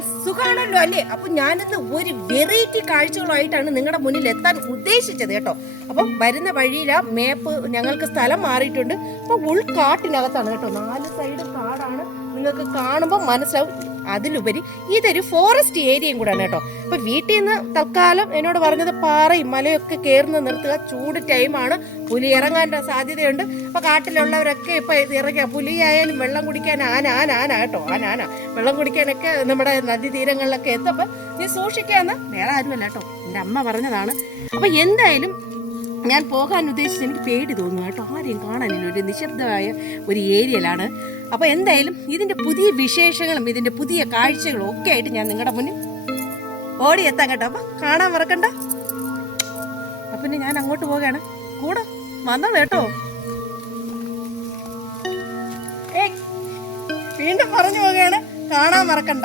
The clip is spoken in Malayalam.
സുഖാണല്ലോ അല്ലേ? അപ്പൊ ഞാനിന്ന് ഒരു വെറൈറ്റി കാഴ്ചകളായിട്ടാണ് നിങ്ങളുടെ മുന്നിൽ എത്താൻ ഉദ്ദേശിച്ചത് കേട്ടോ. അപ്പം വരുന്ന വഴിയില മേപ്പ് ഞങ്ങൾക്ക് സ്ഥലം മാറിയിട്ടുണ്ട്. അപ്പൊ ഉൾക്കാട്ടിനകത്താണ് കേട്ടോ. നാല് സൈഡ് കാടാണ് നിങ്ങൾക്ക് കാണുമ്പോൾ മനസ്സിലാവും. അതിലുപരി ഇതൊരു ഫോറസ്റ്റ് ഏരിയയും കൂടാണ് കേട്ടോ. അപ്പൊ വീട്ടിൽ നിന്ന് തൽക്കാലം എന്നോട് പറഞ്ഞത് പാറയും മലയൊക്കെ കയറുന്ന നിർത്തുക. ചൂട് ടൈമാണ് പുലി ഇറങ്ങാൻ സാധ്യതയുണ്ട്. അപ്പൊ കാട്ടിലുള്ളവരൊക്കെ ഇപ്പൊ ഇറങ്ങിയ പുലിയായാലും വെള്ളം കുടിക്കാൻ ആന ആന കേട്ടോ ആന വെള്ളം കുടിക്കാനൊക്കെ നമ്മുടെ നദീതീരങ്ങളിലൊക്കെ എത്തപ്പോ നീ സൂക്ഷിക്കാന്ന്. വേറെ ആരുമല്ല കേട്ടോ. എന്റെ അമ്മ പറഞ്ഞതാണ്. അപ്പൊ എന്തായാലും ഞാൻ പോകാൻ ഉദ്ദേശിച്ച് എനിക്ക് പേടി തോന്നുന്നു കേട്ടോ. ആരെയും കാണാനില്ല. ഒരു നിശബ്ദമായ ഒരു ഏരിയയിലാണ്. അപ്പോൾ എന്തായാലും ഇതിന്റെ പുതിയ വിശേഷങ്ങളും ഇതിന്റെ പുതിയ കാഴ്ചകളും ഒക്കെ ആയിട്ട് ഞാൻ നിങ്ങളുടെ മുന്നിൽ ഓടി എത്താൻ കേട്ടോ. അപ്പം കാണാൻ മറക്കണ്ട. അപ്പം പിന്നെ ഞാൻ അങ്ങോട്ട് പോവുകയാണ്. കൂടെ വന്നോ കേട്ടോ. വീണ്ടും പറഞ്ഞു പോവുകയാണ്. കാണാൻ മറക്കണ്ട.